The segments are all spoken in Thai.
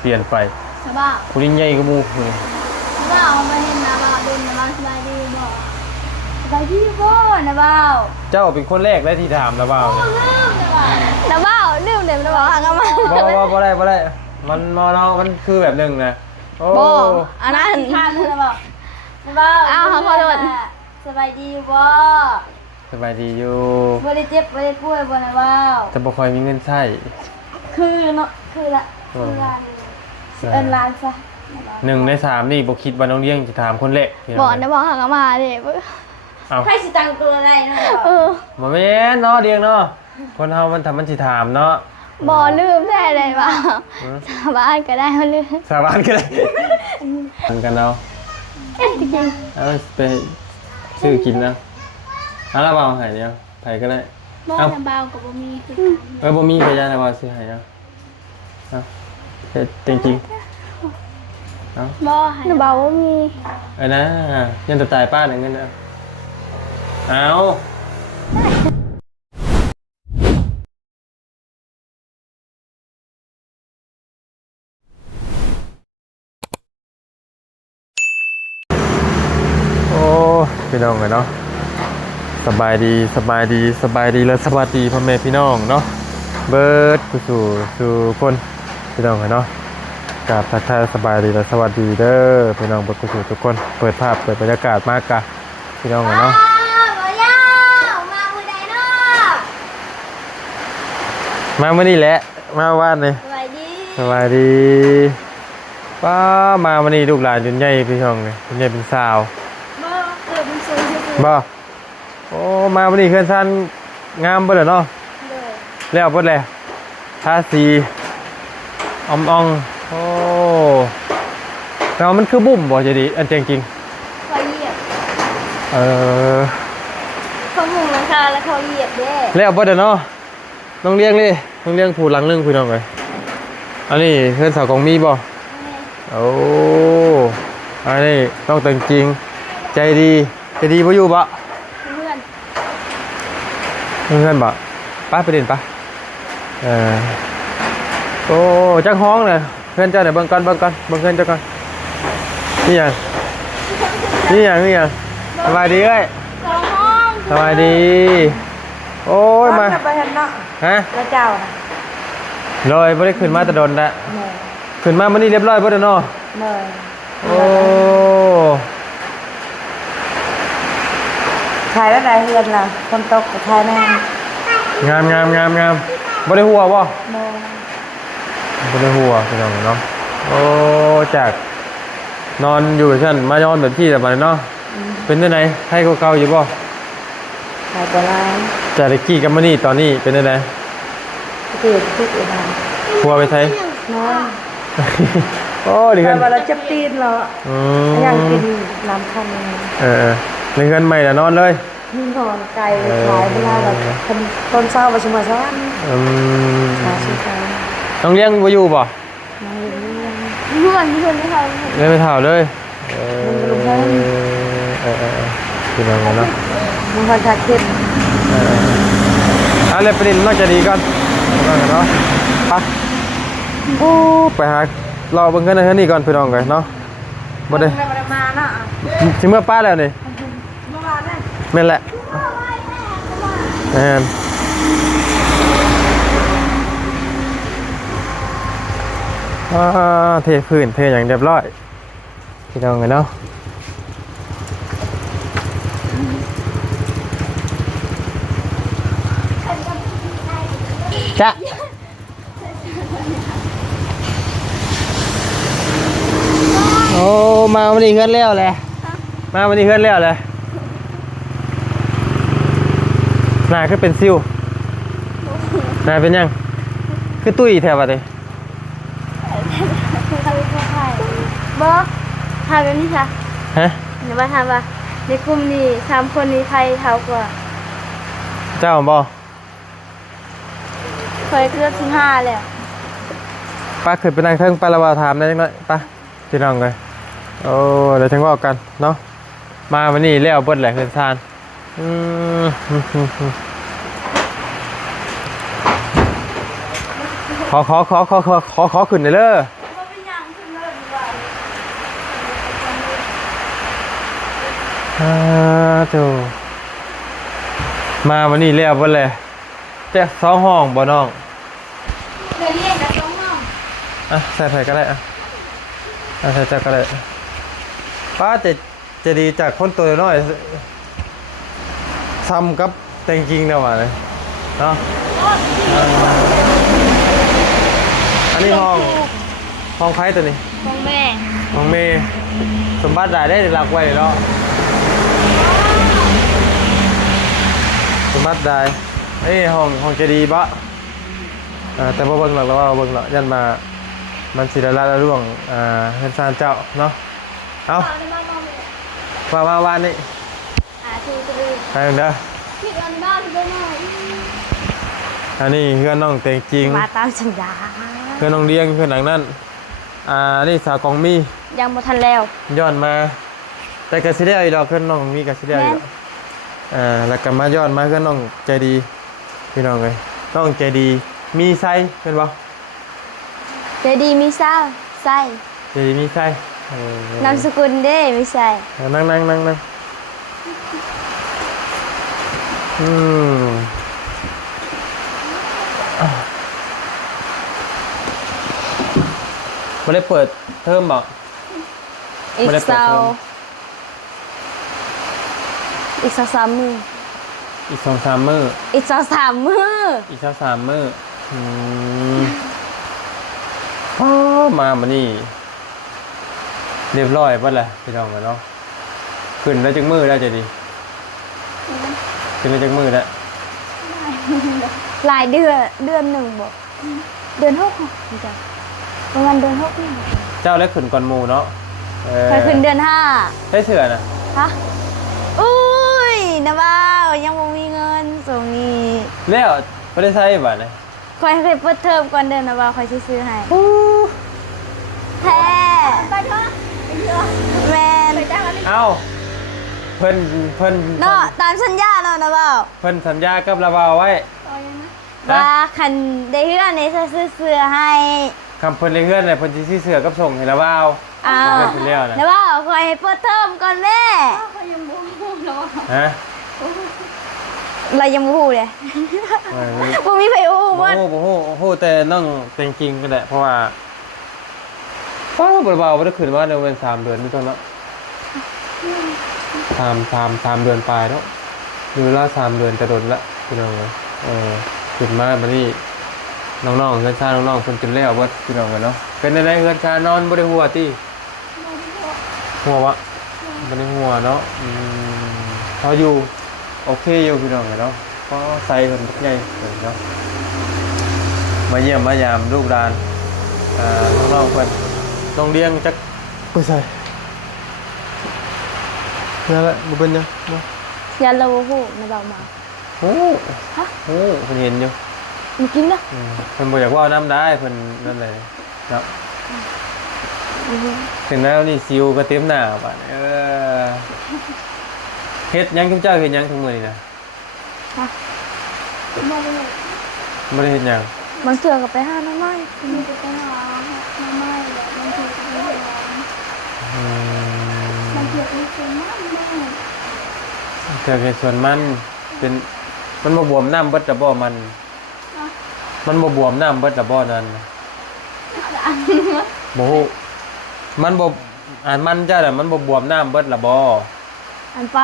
เปลี่ยนไปสบายคุณยิ่งใหญ่ก็มูนี่สบายเอามาเห็นนะบ่าวเดินนะบ่าวสบายดีบ่สบายดีบ่นะบ่าวเจ้าเป็นคนแรกได้ที่ถามนะบ่าวนะบ่าวลืมเดี๋ยวนะบ่าวหากมาบ่ได้มันมันคือแบบหนึ่งนะโอ้อันนั้นข้านะบ่าวนะบ่าวอ้าวขอโทษสบายดีบ่สบายดีอยู่บ่ได้เจ็บบ่ได้ป่วยบ่นะบ่าวจะบ่ค่อยมีเงินใช้คือเนาะคือละคือร้านร้านซะ1 ใน 3นี่บ่คิดว่าน้องเลี้ยงจะถามคนแรกบอกนะบอกหากมาดิใครสิตังตัวอะไรเนาะบ่แม่นเนาะเลี้ยงเนาะคนเฮามันทำมันสิถามเนาะบ่ลืมได้เลยบ่สาบานก็ได้เฮาลืมสาบานก็ได้กันเอาจริงเอาไปซื้อกินนะเอาละบ่าวให้เดียวไผก็ได้บ่น้ำเบาก็บ่มีคือกันบ่มีก็ย่านะบ่าวซื้อให้เนาะจริงบ่ให้น้ำเบาบ่มีนะยันตายป้าหนึ่งเงินเอาโอ้พี่น้องเลยเนาะสบายดีและสวัสดีพ่อแม่พี่น้องเนาะเบิร์ดกูสู่คนพี่น้องเลยเนาะกราบทักทายสบายดีและสวัสดีเด้อพี่น้องเบิร์ดกูสู่ทุกคนเปิดภาพเปิดบรรยากาศมากกะพี่น้องเลยเนาะมาเมื่อนี้แหละมาว่านเลยสบายดีป้ามาวันนี้ลูกหลานจนใหญ่พี่น้องเลยจนใหญ่เป็นสาวบ่โอ้มาวันนี้เพื่อนท่านงามเบิดเนาะแล้วเบิดเลยทาสีอ่องโอ้แต่มันคือบุ่มบ่จะดีอันจริงเขาเหยียบเขามุงราคาแล้วเขาเหยียบเด้แล้วเบิดเนาะต้องเลี้ยงเลยต้องเลี้ยงผูหลังนึงพี่น้องเลยอันนี้เพื่อนสาวของมีบ่โอ้อันนี้ต้องตึงจริงใจดีบ่อยู่บ่เพื่อนบ่ป้าไปเด่นป้าโอ้จังห้องเลยเพื่อนเจ้าเนี่ยเบิ่งก่อนเบิ่งเพื่อนเจ้าก่อนนี่ยังสบายดีเอ้ยสบายดีโอ้ยมาฮะแล้วเจ้าลอยไม่ได้ขึ้นมาแต่โดนละขึ้นมามันนี่เรียบร้อยบ่เด้อเนาะโอ้ถ่ายแล้วได้เฮือนล่ะคนตกก็ถ่ายแม่งามบ่ได้หัวบ่บ่ได้หัวพี่น้องเนาะโอ้จากนอนอยู่ชั้นมานอนแบบที่แบบนั้นเนาะเป็นจังได๋ให้เก่าๆอยู่บ่ถ่ายบ่หลายจากตะกี้กับมื้อนี้ตอนนี้เป็นจังได๋เกิดทุกข์อีหยังหัวไปไสนอนโอ้ดิกันว่าเราจับตีนเหรอยังกินน้ำคั่นในเฮือนใหม่น่ะนอนเลยนอนไกลขายเวลาแบบตอนเช้าบ่สิมาซ้อนต้องเลี้ยงบ่อยู่บ่เพื่อนไม่เท่าเลยไม่เท่าเลยคือน้องเนาะมันพอจะเข้มอะไรประเด็นน่าจะดีก่อนเนาะไปโอ้ไปหาเราเบิ่งกันนี่ก่อนพี่น้องกันเนาะบ่ได้มาเนาะสิเมื่อป้าแล้วนี่แม่นแหละเทพื้นเทอย่างเรียบร้อยพี่น้องกันเนาะจ้ะโอ้มาวันนี้เฮือนแล้วแหละหน้าคือเป็นซิวหน้าเป็นยังคือตุ้ยแถวอะไรบ่ถ่ายแบบนี้ค่ะฮะเดี๋ยวมาทำว่าในกลุ่มนี้3คนนี้ใครเท่ากว่าเจ้าบ่เคยเกือบ15แล้วป้าเคยไปนั่งเทิงป้าละว่าถามได้จังได๋ป้าพี่น้องเลยโอ้เดี๋ยวถึงว่ากันเนาะมาวันนี้แล้วเบิดแหละเฮือนซานขอขึ้นได้เลย โธ่มาวันนี้แล้วบ่เลยแต่2ห้องบ่น้อง เคยเรียนกับต้องน้อง อ่ะใส่ไผก็ได้อ่ะใส่จักก็ได้ป้าจะดีจากคนตัวน้อยซ้ำกับแต่งจริงแล้วว่ะเลยเนาะอันนี้ห้องใครตัวนี้ ของแม่ ห้องเมย์สมบัติได้หลักไว้เนาะสมบัติได้เอ้ยห้องจะดีปะแต่พอเบิ่งหลักแล้วว่าเบิ่งหลักยันมามันสิละละล่วงเฮ็ดซานเจ้าเนาะเอาว่าวันนี้ คือจะดู ไปเด้อ คิดอันบ้านได้ไหม อันนี้เพื่อนน้องแต่งจริง มาตามสัญญา เพื่อนน้องเลี้ยงเพื่อนหลังนั้นนี่สาวกองมี ยังบ่ทันแล้ว ย้อนมาแต่กระสิได้อีดอกเพื่อนน้องมีกระสิได้อีดอกแล้วก็มาย้อนมาเพื่อนน้องใจดีพี่น้องเลยน้องใจดีมีไส้เป็นบ่ ใจดีมีเศร้าใส่ ใจดีมีไส้ นามสกุลเด้ไม่ใส่ นั่งไม่ได้เปิดเทอมบ่ อีก ไม่ได้เปิด เศร้า เทอม อีกสามมือ อีก2-3 มื้อ อีกสามมือ อีก3 มื้อมาบัดนี้เรียบร้อยเบิดแล้วพี่น้องกันเนาะขึ้นแล้วจักมื้อแล้วจะดีขึ้นแล้วจักมื้อแล้ว หลายเดือนหนึ่งบอกเดือนหกจ้ะประมาณเดือนหกนี่ เจ้าแล้วขึ้นก่อนหมู่เนาะ ไปขึ้นเดือนห้า ได้เสือน่ะ ฮะอุ้ยนะบ้าวยังบ่มีเงินส่งนี้ แล้วบ่ได้ใช้บัดนี้ คอยเคยเปิดเทอมก่อนเดือนนะบ้าวคอยซื้อให้แท้ไปเถอะแมน เอ้าเพิ่น เนาะตามสัญญาเนาะนะบ้าว เพิ่นสัญญากับละวาวไว้ ว่าคันได้เฮือนในซื้อเสื้อให้ คำเพิ่นเลยเฮือนน่ะเพิ่นสิซื้อเสื้อกับส่งให้ละวาว อ้าว เพิ่นแล้วนะ นะบ้าวคอยให้เปิดเทอมก่อนแม่ ฮะ เรายังบ่ฮู้เลยบ่มีไผฮู้ บ่ ว่า ฮู้แต่น้องแต่งจริงก็ได้เพราะว่าฟ้าบ่เบาบ่ได้ขึ้นมาในวัน3 เดือนนี่ตอนเนาะ3 เดือนปลายเนาะอยู่ละ3 เดือนจะโดนละพี่น้องขึ้นมาบัดนี้น้องๆเฮือนชาน้องๆเพิ่นจนแล้วเบิดพี่น้องกันเนาะเป็นได้เฮือนชานอนบ่ได้หัวติหัววะบ่ได้หัวเนาะพออยู่โอเคอยู่พี่น้องกันเนาะก็ใส่เพิ่นบักใหญ่เนาะมาเยี่ยมมายามลูกหลานน้องๆเพิ่นต้องเลี้ยงจักไปใส่นั่นแหละบ่เป็นหยังเนาะ ยันเราบ่ฮู้นะบ้าวมา โอ้ ฮะ โหเพิ่นเห็นอยู่ มีกินนะ เพิ่นบ่อยากเว่าน้ำได้เพิ่นนั่นเลยเนาะถึงแล้วนี่ซิวก็เต็มหน้าบัดเฮ็ดหยังเจ้าเฮ็ดหยังทั้งมื้อนี่นะ ฮะ บ่ได้เฮ็ดหยัง บางเทื่อก็ไปหาหน่อไม้มีไปหาหน่อไม้แล้วบางเทื่อก็ไปหาบางเทื่อก็ไปซื้อมัน เจอในส่วนมันบ่บวมน้ำเบิดละบ่มันบ่บวมน้ำเบิดละบ่นั่นบ่ฮู้มันบ่มันจ้าน่ะมันบ่บวมน้ำเบิดละบ่ อันไป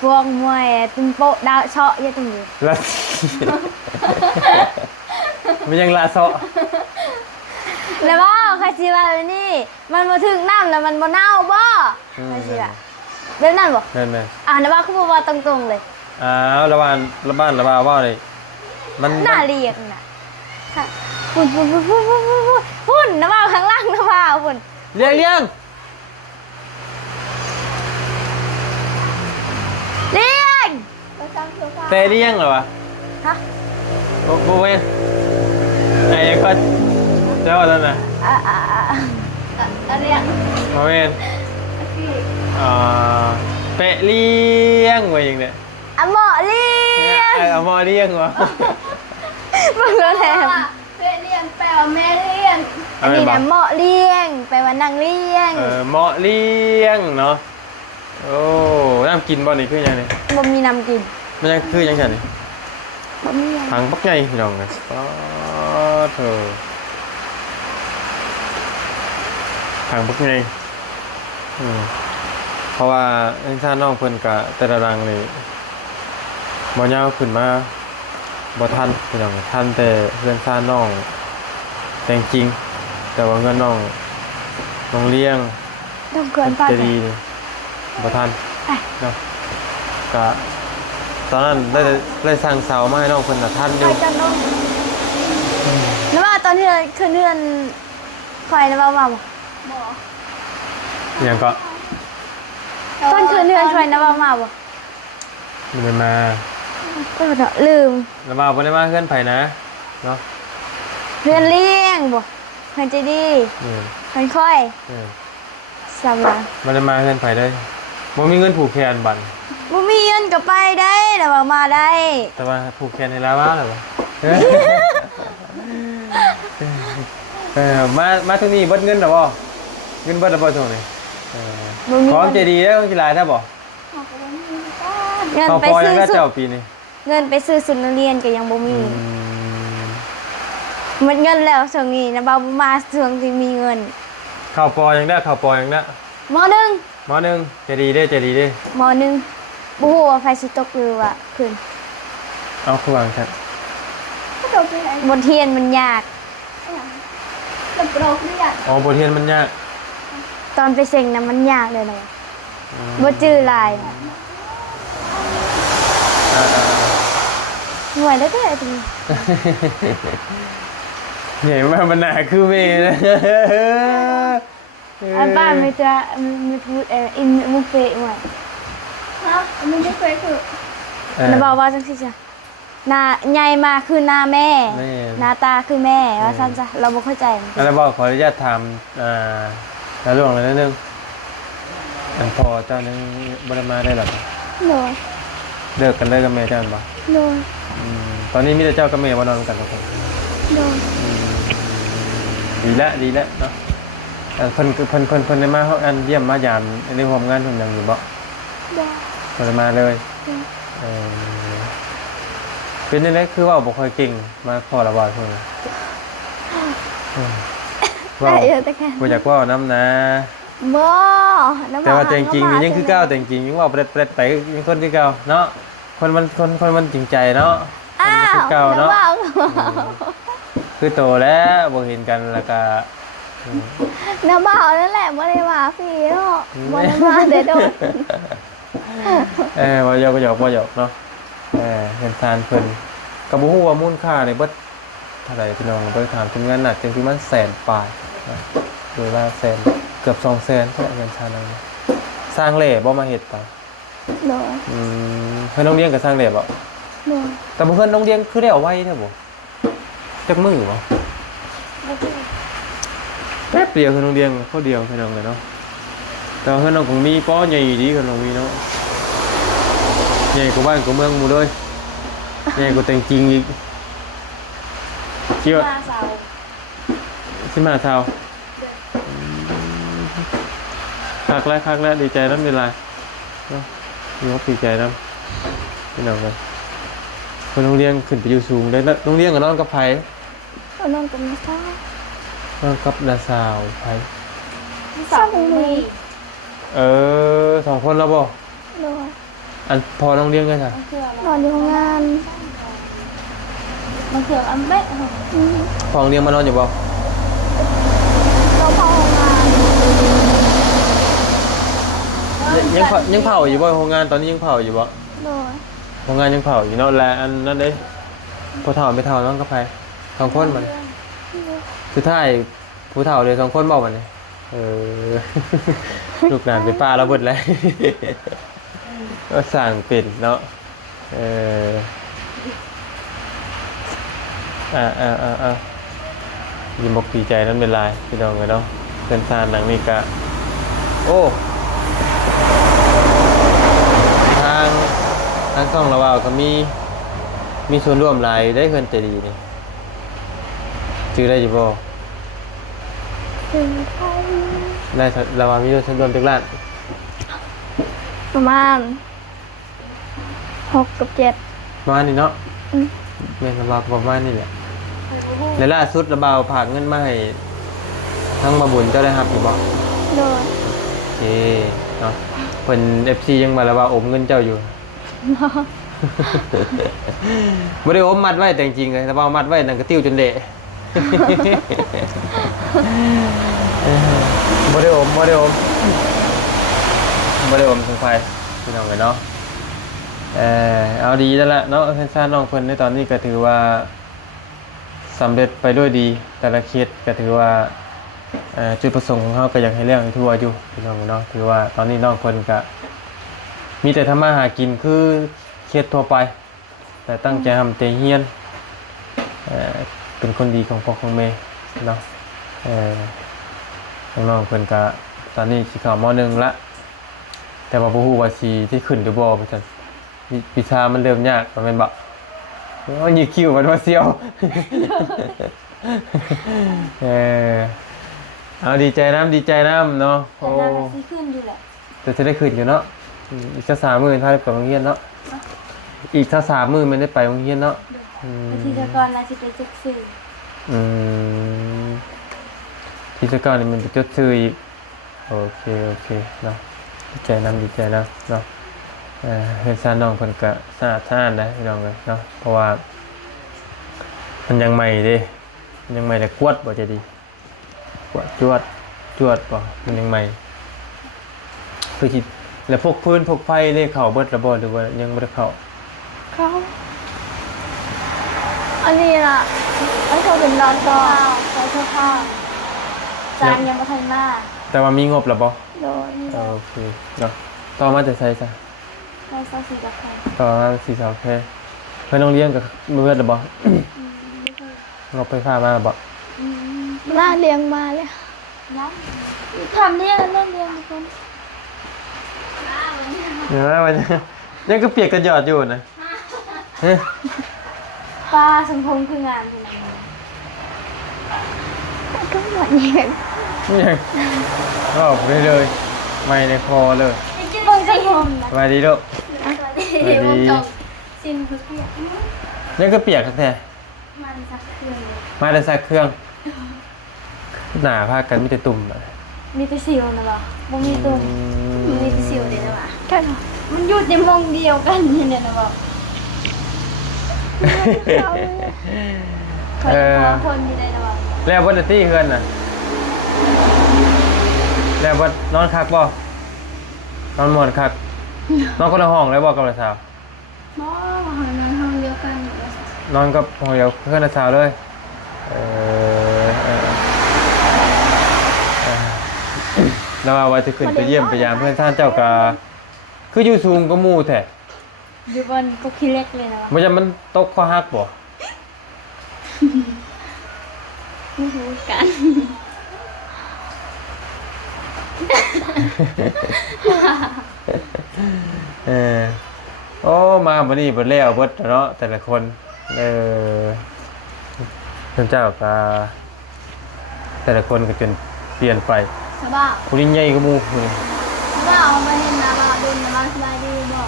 พวกมวยตึ้งโปะดาวเชาะเยอะจังเลย ละมันยังลาเซาะ แล้วว่าใครสิว่านี่มันบ่ถึงน้ำแล้วมันบ่เน่าบ่ใครสิว่าแบบนั้นบ่ แม่น นะว่าคือบ่ว่าตรงๆเลย ระบ้านว่าเลยมัน น่าเรียกน่ะค่ะพุ่นนะว่าข้างล่างนะว่าพุ่น เลี้ยง เลี้ยง แต่เลี้ยงเหรอวะ ฮะ โบเวนไอ้ก็เจ้าแล้วนะ เลี้ยง โบเวนเปะเลี้ยงไว้อย่างเนี้ย หมอเลี้ยง เอาหม้อเลี้ยงวะ มึงรู้แล้วเลี้ยงแปลว่าแม่เลี้ยงอันนี้นะหมอเลี้ยงแปลว่านั่งเลี้ยง หม้อเลี้ยงเนาะ โอ้น้ำกินบ่นี่คือหยังนี่ บ่มีน้ำกิน มันยังคือหยังไงนี่ บ่มีหยัง ทางปักใหญ่พี่น้องเลยเธอทางปักใหญ่เพราะว่าเอ็นซ่าน้องเพิ่นกะแต่ละรังนี่บ่ยาวขึ้นมาบ่ทันพี่น้องทันแต่เพื่อนซ่าน้องแต่จริงแต่ว่าเงินน้องเลี้ยง ต้องเกินไป จะดีนี่บ่ทันเนาะกะตอนนั้นได้สั่งเสามาให้น้องเพิ่นน่ะทันอยู่ จันน้องแล้วว่าตอนที่เราขึ้นเรือนคอยนะว่าบ่ อย่างก็ ตอนขึ้นเรือนคอยนะว่าบ่ มันได้มา ก็ลืม แล้วมาบ่ได้มาเพื่อนไผนะเนาะ เรือนเลี้ยงบ่เพิ่นใจดี นี่ เพิ่นค่อย นี่ สำหรับ บ่ได้มาเพื่อนไผเลยบ่มีเงินผูกแขนบัด บ่มีเงินก็ไปได้แต่ว่ามาได้ แต่ว่าผูกแขนให้แล้วว่าหรอวะมาทางนี้เบิดเงินหรอบ่เงินเบิดแล้วบ่ตรงนี้ บ่มี พร้อมใจดีแล้วกีฬาถ้าบ่ เงิน เขา ไป พอ ซื้ ยั อง ได้ สุ เจ้า ด ปีนี้ เงินไปซื้อสุดนักเรียนก็ยังบ่มีหมดเงินแล้วช่วงนี้นะบ่าวบ่มาช่วงที่มีเงิน ข้าวปอยังได้ข้าวปอยังได้ มหนึ่ง หมอหนึงใจดีเด้ใจดีเด้ มหนึ่งบ่ฮู้ว่าไฟสิตกหรือว่าขึ้น เอาคือวางครับ บทเรียนมันยาก อ๋อบทเรียนมันยาก ตอนไปเซ็งนะมันยากเลยนะบ่จื้อลายน่ะหน่วยได้ก็ได้ตรงนี้ เนี่ยมันหนาคือเมย์นะ อันบ้านไม่จะมีพูดอินมุกเฟะหน่อย มันจะเคยคือ นะบอกว่าจังซี่จ้ะหน้าใหญ่มาคือหน้าแม่ หน้าตาคือแม่ว่าซั่นจ้ะเราบ่เข้าใจมัน แล้วบอกขออนุญาตถามแล้วล่วงเลยนิดนึงอันพอเจ้านึงบริมาได้หรอ โดย เลิกกันเลยกับเมย์เจ้าบ่ โดย ตอนนี้มีแต่เจ้ากับเมย์มานอนกันทุกคน โดย ดีแล้วเนาะเพิ่นได้มาอันเยี่ยมมายามในร่วมงานทุกอย่างอยู่บ่ โดย บ่ได้มาเลยเป็นจังได๋คือว่าบ่ค่อยเก่งมาขอระบายเพิ่นว่า ได้เยอะแต่แค่ บ่อยากเว้านำนะ บ่น้ำ แต่ว่าแต่จริงๆยังคือเก่าแต่จริงๆยังว่าเปรตไปยังคนคือเก่าเนาะคนมันจริงใจเนาะ อ้าว คือเก่าเนาะ น้ำบ่าว คือโตแล้วบ่เห็นกันแล้วก็ น้ำบ่าวนั่นแหละบ่ได้มาพี่เนาะบ่ได้มาเด้อโดน บ่หยอกเนาะเห็นทานเพิ่นก็บ่ฮู้ว่ามูลค่าในเบิดเท่าไหร่พี่น้องไปถามทีมงานหนักจริงๆมันแสนปลายโดยว่าแสนเกือบ200,000เท่าเงินชานั้นสร้างเหล่บ่มาเฮ็ดไป โดย เพิ่นโรงเรียนก็สร้างเหล่บ่ โดย แต่บ่เพิ่นโรงเรียนคือได้เอาไว้แท้บ่จักมื้อบ่แป๊บเดียวคือโรงเรียนเขาเดียวพี่น้องเลยเนาะแต่ว่าเพิ่นน้องคงมีป้อใหญ่ดีกับน้องมีเนาะใหญ่กว่าบ้านกว่าเมืองหมู่เลยใหญ่กว่าแต่งจริงอีกเกี่ยว มาเสา สิมาเท่าคักแล้วดีใจนำเวลาเนาะมีว่าดีใจนำพี่น้องเลยเพิ่นโรงเรียนขึ้นไปอยู่สูงได้แล้วโรงเรียนก็นอนกับไผ เอานอนกับมาเสาน อนกับน้าสาวไผ เสามี 2คนแล้วบ่ โดย อันพอโรงเรียนกันค่ะ นอนอยู่โรงงาน มันเถื่อนอันเบ๊ะ พอโรงเรียนมานอนอยู่บ่ เราเข้าโรงงาน ยังเผาอยู่บ่โรงงานตอนนี้ยังเผาอยู่บ่ โดย โรงงานยังเผาอยู่เนาะและอันนั้นเด้พอเฒ่าไม่เฒ่าน้องกับไผ2คนมันสุดท้ายผู้เฒ่าเด้2คนบ่มันนี่ลูกหลานเป็นป้าแล้วเบิดแล้ว ก็สร้างเป็นเนาะยิ้มบอกดีใจนั้นเป็นลายพี่น้องเลยเนาะเป็นซานหนังนี่กะโอ้ทางช่องเราว่าก็มีส่วนร่วมหลายได้เพิ่นใจดีนี่ชื่อได้อยู่บ่ ถึงไทย ได้เราว่ามีส่วนร่วมจากร้าน ประมาณ6 กับ 7 ประมาณนี้เนาะ อืม แม่นระบาประมาณนี้แหละในล่าสุดระบาฝากเงินมาให้ทั้งมาบุญเจ้าได้ครับอยู่บ่ โดย โอเคเนาะเพิ่น FC ยังมาระบาอมเงินเจ้าอยู่ บ่ได้อมมัดไว้แต่จริงๆเลยระบามัดไว้นั่นก็ติ้วจนเละ บ่ได้อมถึงไฟพี่น้องเลยเนาะเอาดีแล้วล่ะเนาะเพื่อนซ่าน้องเพิ่นในตอนนี้ก็ถือว่าสำเร็จไปด้วยดีแต่ละเคสก็ถือว่าจุดประสงค์ของเขาก็อยากให้เรื่องให้ทั่วอยู่พี่น้องเนาะถือว่าตอนนี้น้องเพิ่นก็มีแต่ทำมาหากินคือเคสทั่วไปแต่ตั้งใจทำใจเฮียนเป็นคนดีของพ่อของแม่เนาะน้องๆเพิ่นก็ตอนนี้สิเข้าม.1 ละแต่ว่าบ่ฮู้ว่าสิที่ขึ้นหรือบ่ว่าซั่นวิชามันเริ่มยากแม่นบ่โอ้ยคิวมันว่าเสียว เอาดีใจน้ำเนาะ แต่ โอ้ น่าจะขึ้นอยู่แหละ แต่จะได้ขึ้นอยู่เนาะอีกสัก3 มื้อถ้าได้ไปโรงเรียนเนาะอีกสัก3 มื้อมันได้ไปโรงเรียนเนาะ อาทิตย์ก่อนเราจะไปจุกสื่อ ที่สกาวนี่มันจะจดชื่ออีกโอเคเนาะดีใจนะเนาะเฮ็ดซ่าน้องเพิ่นก็สะอาดสะอ้านนะพี่น้องเอ้ยเนาะเพราะว่ามันยังใหม่เด้มันยังใหม่แต่กวดบ่จะดีกวดจวดบ่มันยังใหม่เพื่อสิแล้วพวกพื้นพวกไฟได้เข้าเบิดแล้วบ่หรือว่ายังบ่ได้เข้า เขาอันนี้ล่ะอันเขาเป็นร้านต่อ ใส่เสื้อผ้าจานยังไม่ทันมา แต่ว่ามีงบแล้วบ่ โดย โอเคเนาะต่อมาจะใช้ซะ ใส่เสื้อสีดำ ต่อมาสีสาวแค่เพิ่นโรงเรียนก็มื้อแล้วบ่งบไฟฟ้ามาบ่ น่าเลี้ยงมาเลย นะทำเรียนเล่นเรียนทุกคน มันยังก็เปียกกันหยอดอยู่นะเฮ้ย ปลาสมพงษ์คืองานที่ไหน ก็หมดเย็น ยังก็ออกเลยไม่ในคอเลย เบิ่งสมพงษ์ สบายดีลูก วงจบสินคือเพีย ยังก็เปียกแท้ มันสักเครื่อง มาได้ซักเครื่องหนาพากันมีแต่ตุ่มอะ มีแต่สิวนะบ่บ่มีตุ่มมีแต่สิวเด้นะบ่ แค่นั้น มันอยู่ในมองเดียวกันนี่เนี่ยนะบ่เคยพอคนอยู่ได้นะบ่ แล้ววันที่เฮือนน่ะแล้ววันนอนคักบ่นอนหมอนคักนอนคนละห้องแล้วบ่กับละสาว บ่ห้องเดียวกันอยู่ นอนกับห้องเดียวเพื่อนละสาวเลยแล้วว่าจะขึ้นไปเยี่ยมไปยามเพื่อนท่านเจ้ากาคืออยู่สูงก็มู่แท้ อยู่บนกุกขี้เล็กเลยนะ มันจะมันตกข้อหักบ่ ไม่รู้กัน โอ้มาบัดนี้บัดแล้วเบิดเนาะแต่ละคนท่านเจ้ากาแต่ละคนก็จนเปลี่ยนไป สบ้า ผู้นี้ใหญ่ก็มู่นี่ สบ้าเอามาเห็นนะบ่าวดุนนะบ่าวสบายดีบ่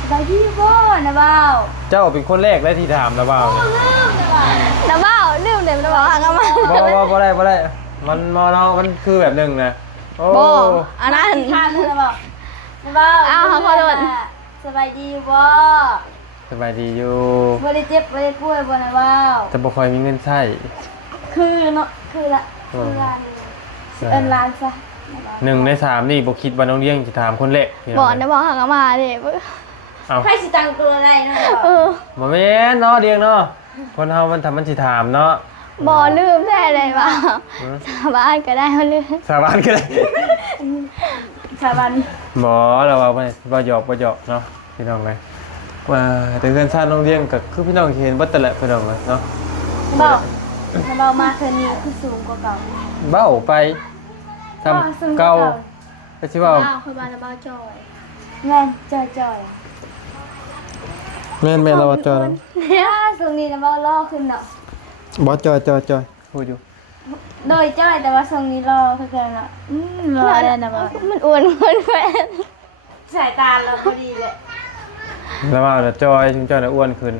สบายดีบ่นะบ่าว เจ้าเป็นคนแรกและที่ถามนะบ่าว โอ้ลืมนะบ่าว น้ำเบ้าลืมเดี๋ยวมันบอกหางมา บ่ได้มันมอเนาะมันคือแบบหนึงนะโอ้ โบอันนั้น ทานนะบ่าวนะบ่าว อ้าวขอโทษ สบายดีบ่ สบายดีอยู่ บ่ได้เจ็บบ่ได้ป่วยบ่นะบ่าว แต่บ่ค่อยมีเงินใช้ คือเนาะคือละคือลานเอิ้นลานซะ 1 ใน 3นี่บ่คิดว่าน้องเลี้ยงจะถามคนแรกพี่น้ บ ง อกนะบอกหางมาเด็ เอ้า ให้สิตังตัวอะไรเนาะบ่าว เออ บ่แม่นเนาะเลี้ยงเนาะคนเฮามันทำมันสิถามเนาะ บอลืมแท้เลยว่าชาวบ้านก็ได้เขาลืม สาบานก็ได้ สาบัน บ่เราว่าบ่หยอกเนาะพี่น้องเลยว่าแต่เพื่อนชาติน้องเลี้ยงก็คือพี่น้องเห็นบ่แต่ละพี่น้องเลยเนาะ บ่าวนะบ่าวมาเทื่อนี้คือสูงกว่าเก่า เบ้าไปทำเก่าก็สิว่า บ้าวคือบ้านนะบ่าวจอยแม่นจอย แม่นเราว่าจอย เนี่ยตรงนี้นะบ่าวล่อขึ้นเนาะ บ่จอยพูดอยู่ โดยจ้อยแต่ว่าทรงนี้รอคือกันอ่ะรอได้นะบ่าว มันอ้วนเหมือนแฟน สายตาเราพอดีเลย แล้วว่าน่ะจอยจอยน่ะอ้วนขึ้น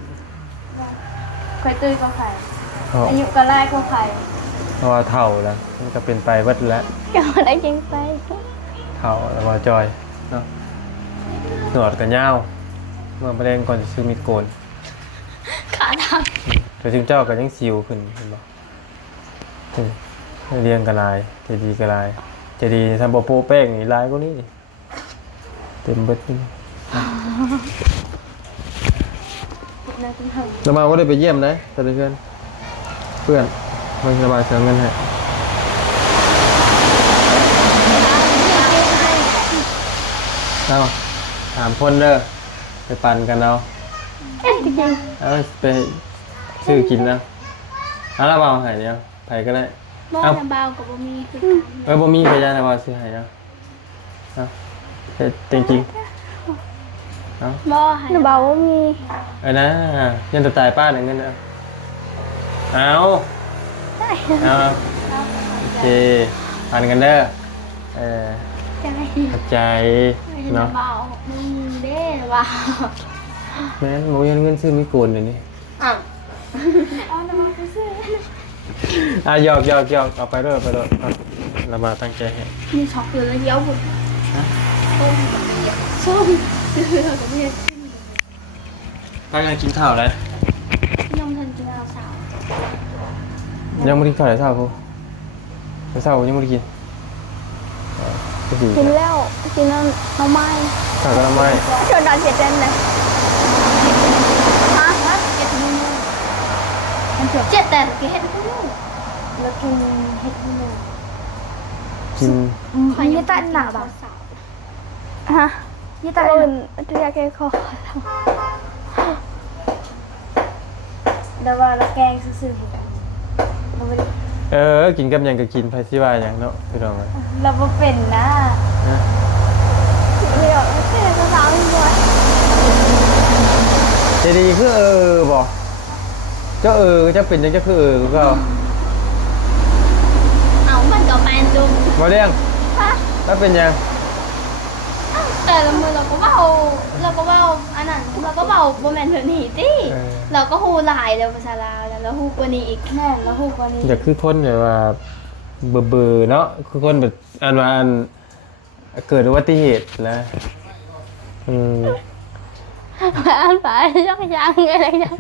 ไข่ตุ้ยก็ไข่ เพราะ อายุก็ไล่ก็ไข่ เพราะว่าเฒ่าแล้วมันก็เป็นไปเบิดแล้ว ก็ได้จริงไป เฒ่าแล้วว่าจอยเนาะหนวดก็ยาวเมื่อบ่แรงก่อนจะซื้อมีดโกน ขาด แต่ถึงเจ้าก็ยังสิวขึ้นเห็นบ่เรียงก็ลายเจดีย์ก็ลายเจดีย์ทำบ่โปะแป้งนี่ลายกว่านี้นี่เต็มเบิดนี่ น่าจะทำ เรามาก็ได้ไปเยี่ยมนะแต่ละเพื่อนมันสบายเสียเงินให้เอา3 คนเด้อไปปั่นกันเอา จริง เอาไปซื้อกินนะเอาละเบาให้เนี่ยไผก็ได้ บ่ เอา น้ำเบากับบ่มีคือ บ่มีไปยานะว่าซื้อให้นะเอาเฮ็ดจริงๆเอา บ่ให้ ๆเบาว่ามี นะยันจะตายป้าเนี่ยเงินเอาเอาโอเคปั่นกันเด้อใจ เข้าใจเนาะ น้ำเบามึงเด้ว่า แม่นบ่มีเงินซื้อมีโกนเลยนี่ อ่ะ เอาน้ำเบาไปซื้อ หยอกเอาไปด้วยครับเรามาตั้งใจให้ มีช็อกอยู่แล้วเดี๋ยวผมส้มซื้อกับเพื่อน พากันกินข้าวแล้ว ยอมทันกินข้าวสาว ยังไม่ได้กินข้าวเลยเช้าพูเช้ายังไม่ได้กินก็คือ กินแล้วกินแล้วเอาไม้ ข้าวก็ไม่ ชวนดอนเสียเต้นเลย ฮะเจ็ดโมงมันเกือบเจ็ดแต่กินเห็ดกูแล้วกินเห็ดกู กิน ยี่ตันหนาแบบฮะยี่ตันอื่นเรียกแค่คอ เดี๋ยวว่าเราแกงซื่อๆเราไม่ได้ กินกับหยังก็กินไผสิว่าหยังเนาะพี่น้องเอ้ย เราบ่เป็นนะ นะ เรียกแค่สาวๆนี่ด้วย จะดีคือบ่เจ้าจะเป็นจังจะคือก็ เอามันก็แปนจุ่ม บ่เลี้ยงแล้วเป็นหยัง แต่ละมือเราก็เบาอันนั้นเราก็เบาบ่แม่นเท่านี้ติเราก็ฮู้หลายแล้วภาษาลาวแล้วเราฮู้กว่านี้อีกแน่เราฮู้กว่านี้ อยากคือคนแบบว่าเบื่อๆเนาะคือคนแบบอันว่าอันเกิดอุบัติเหตุแล้วอ่านไปยังอะไรยัง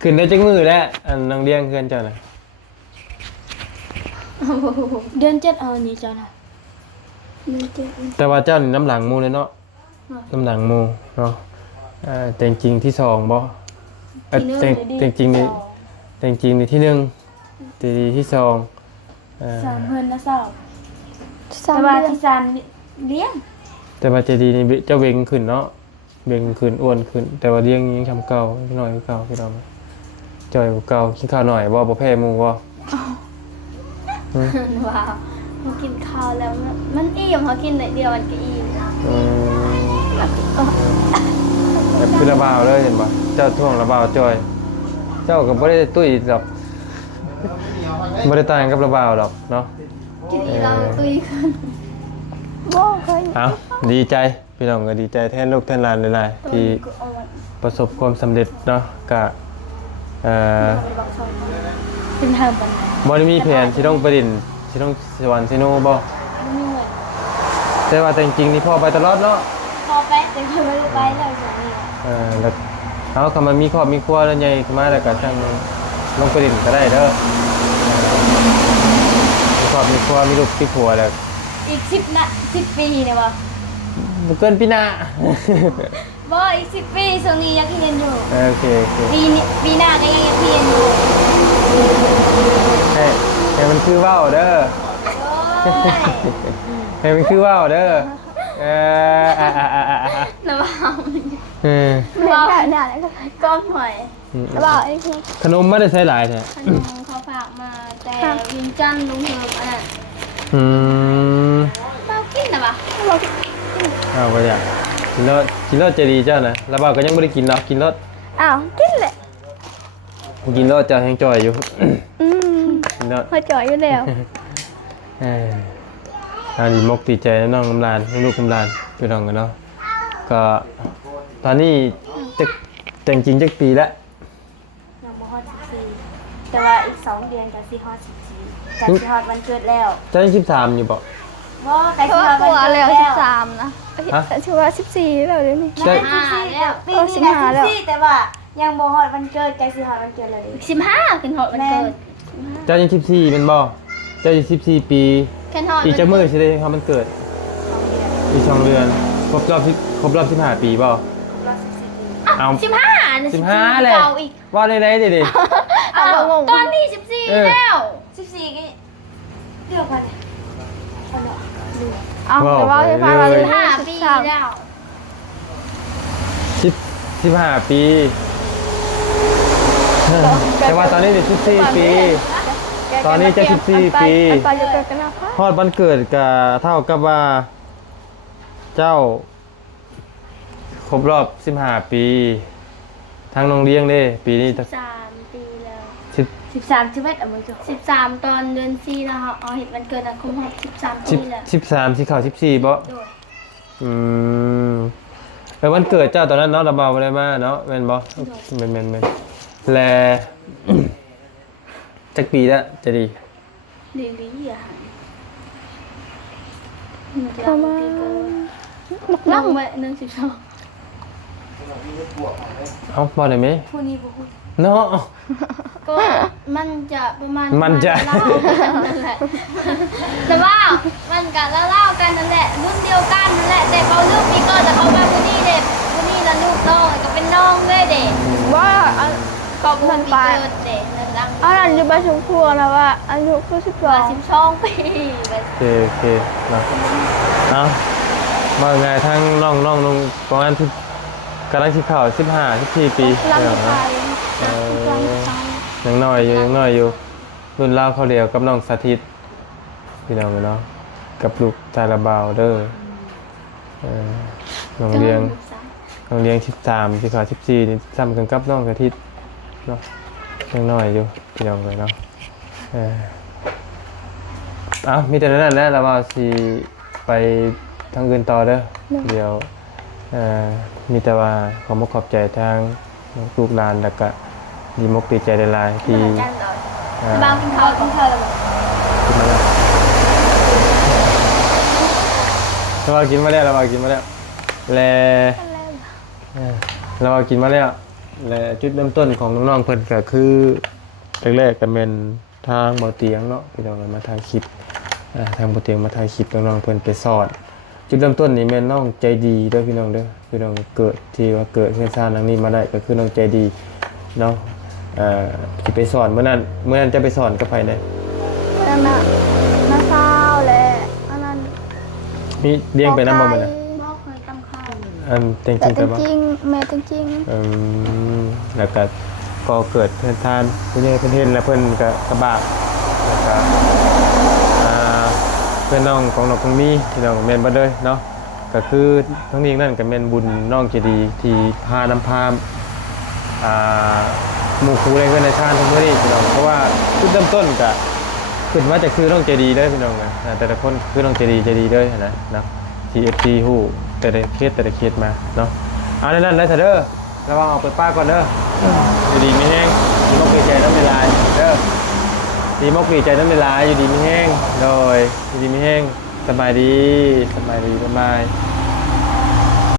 ขึ้นได้จังมือแล้วอันน้องเลี้ยงเพื่อนเจ้าน่ะ เดือน7เอานี่จ้ะนะเดือน7 แต่ว่าเจ้านี่น้ำหลังหมูเลยเนาะน้ำหลังหมูเนาะแต่จริงๆที่2บ่แต่จริงๆนี่แต่จริงๆนี่ที่1ที่2 3เพิ่นนะสาว สา แต่ ม ว่า เดือน ที่3เลี้ยง แต่ว่าเจดีย์นี่เจ้าเวงขึ้นเนาะเวงขึ้นอ้วนขึ้น แต่ว่าเลี้ยงยังทำเก่าหน่อยเก่าพี่น้องจ่อยกว่าเก่ากินข้าวหน่อยบ่แพ้หมู่บ่ ว้าวมันกินข้าวแล้วมันอิ่มเขากินได้เดียวมันก็อิ่ม แบบคือระบาวเลยเห็นป่ะเจ้าท่วงระบาวจอย เจ้าก็บ่ได้ตุ้ยดอกบ่ได้ต่างกับระบาวดอกเนาะ กินอีเราตุยขึ้น บ่เคย เอาดีใจพี่น้องก็ดีใจแทนลูกแทนหลานหลายๆที่ประสบความสำเร็จเนาะกะเป็นทางปัญหา บ่ได้มีแผนสิต้องไปดินสิต้องสวรรค์สิโนบ่ ไม่มีเงิน แต่ว่าแต่จริงๆนี่พ่อไปตลอดเนาะ พอไปแต่ก็ไม่ได้ไปเลยอย่างนี้ แล้วเอาคำมันมีครอบมีครัวแล้วใหญ่ขึ้นมาแล้วก็จังลงไปดินก็ได้เด้อมีครอบมีครัวมีลูกมีผัวแล้ว อีก10 ปีเนี่ยวะ บ่เกินปีหน้า บ่อีก10 ปีช่วงนี้ยังเรียนอยู่ โอเค ปีหน้าก็ยังเรียนอยู่ ให้มันคือว่าวเด้อ โอ้ย ให้มันคือว่าวเด้อระวัง เออ บ่เนี่ยแล้วก็ ก้อนหอย บ่ไอ้ที่ ขนมไม่ได้ใช้หลายแท้ ขนมเขาฝากมาแต่วินจันทร์ลุงเฮิมอันนั้น อืม เปล่ากินนะปะ เอาไปจ้ะกินรสจะดีเจ้านะแล้วบ่าวก็ยังไม่ได้กินเนาะกินรส อ้าวกินแหละ กินรสเจ้าแห้งจ่อยอยู่ กินรส พอจ่อยอยู่แล้ว อันนี้มกตีใจน้องกำลานลูกกำลาน พี่น้องกันเนาะก็ตอนนี้จะแต่งจริงจักปีแล้ว ยังบ่ฮอด14แต่ว่าอีก2เดือนก็สิฮอด14ก็สิฮอดวันเกิดแล้ว จะยัง13อยู่บ่ บ่ใกล้ เพ สิ ราะ ฮ ว่า อด ก วั ลัวน เกิด แล้ว แล้ว 13นะ ฮะ ชื่อว่า14แล้วเดี๋ยวนี้ ได้ แล้วปีนี้นะ14แต่ว่ายังบ่ฮอดวันเกิดใกล้สิฮอดวันเกิดแล้วเด้ 15ขึ้นฮอดวันเกิด เจ้ายัง14เป็นบ่เจ้ายัง14 ปี ขึ้นฮอด อีกจักมื้อสิได้ความมันเกิด 2เดือน อีก2เดือนครบรอบ15 ปีบ่ ครบรอบ14ปี เอา 15นะ 15แหละ เก่าอีก ว่าได้ๆดิ อ้าวตอนนี้14แล้ว 14ก็เลือกกันเอาเนาะ เอาแต่ว่าจะพาเรา15ปีแล้ว 15 ปีแต่ว่าตอนนี้เด็ก14 ปี ตอนนี้จะ14 ปี ไปจะเกิดกันนะคะ ฮอดวันเกิดก็เท่ากับว่าเจ้าครบรอบ15 ปีทางโรงเรียนเด้ปีนี้จะ 13ปีแล้ว 13ชีวิตเอามือจุ 13ตอนเดือน4แล้วเอาเห็นวันเกิดนะครบรอบ13ปีแล้ว 13สิเข้า14บ่ โดย อืมแล้ววันเกิดเจ้าตอนนั้นเนาะระเบาบ่ได้มาเนาะแม่นบ่แม่นแล จักปีแล้วจะดี ลีอ่ะประมาณน้องไว้112 เอ้าบ่ได้ไหม ผู้นี้บ่ฮู้ เนาะ ก็มันจะประมาณ มันจะ เล่ากันนั่นแหละแต่ว่ามันก็เล่ากันนั่นแหละรุ่นเดียวกันนั่นแหละแต่เขาลูกปีเกิดแต่เขามาผู้นี้เด็กผู้นี้ละลูกน้องก็เป็นน้องเลยเด็ก ว่าก็ ผู้ มัน ปี ไป เกิดเด็กนั่นดัง อันนั้นอยู่บ้านชมพูนะว่าอายุคือ12 ปีแบบ โอเคเนาะเอาว่าไงทั้งน้องนุ่งประมาณที่กำลังสิเข้า15 14 ปี ลำ เนาะ ไทย ยังน้อยอยู่รุ่นราวเขาเดียวกับน้องสาธิตพี่น้องเนาะกับลูกชายระบาวเด้อโรงเรียน13สิเข้า14นี่ซ้ำกันกับน้องสาธิตเนาะยังน้อยอยู่พี่น้องเนาะมีแต่นั้นแหละระบาวสิไปทางอื่นต่อเด้อเดี๋ยวมีแต่ว่าขอบใจทางลูกหลานแล้วก็ดีมกดีใจหลายๆที่ กันเลยบางกินข้าวกินข้าวแล้ว กินมาแล้วเรากินมาแล้วเรากินมาแล้วและจุดเริ่มต้นของน้องๆเพิ่นก็คือแรกๆก็เป็นทางบ่อเตียงเนาะพี่น้องมาถ่ายคลิปทางบ่อเตียงมาถ่ายคลิปน้องๆเพิ่นไปสอนจุดเริ่มต้นนี่แม่นน้องใจดีเด้อพี่น้องเด้อพี่น้องเกิดที่ว่าเกิดเฮือนซ่านหลังนี้มาได้ก็คือน้องใจดีเนาะที่ไปสอนเมื่อนั้นจะไปสอนกับใครเนี่ย นั่นน่ะน้าสาวและอันนั้น มีเลี้ยงไปน้ำมันนะ บ่เคยตำข้าว แต่งจ แต่ ริงไป จ บ้าง ริงแม่จริง แล้วก็พอเกิดเพื่อนทานเพื่อนเพื่อนเห็นแล้วเพื่อนก็กระบากแล้วก็เพื่อนน้องของน้องคงมีที่น้องเมนบัดเลยเนาะก็คือทั้งนี้นั่นก็เมนบุญน้องเจดีที่พาน้ำพามหมู่ครูแรงเกินในชาติทั้งหมดนี่พี่น้องเพราะว่าจุดเริ่มต้นก็ขึ้นมาจากคือน้องเจดีเลยพี่น้องนะแต่ละคนคือน้องเจดีเลยนะเนาะที่เอฟซีฮู้แต่ละเคสมาเนาะนั่นแล้วเด้อระวังออกไปป้าก่อนเด้อดีไม่แห้งดีมกดีใจน้ำเวลาเด้อดีมกดีใจน้ำเวลาอยู่ดีไม่แห้งโดยอยู่ดีไม่แห้งสบายดีสบาย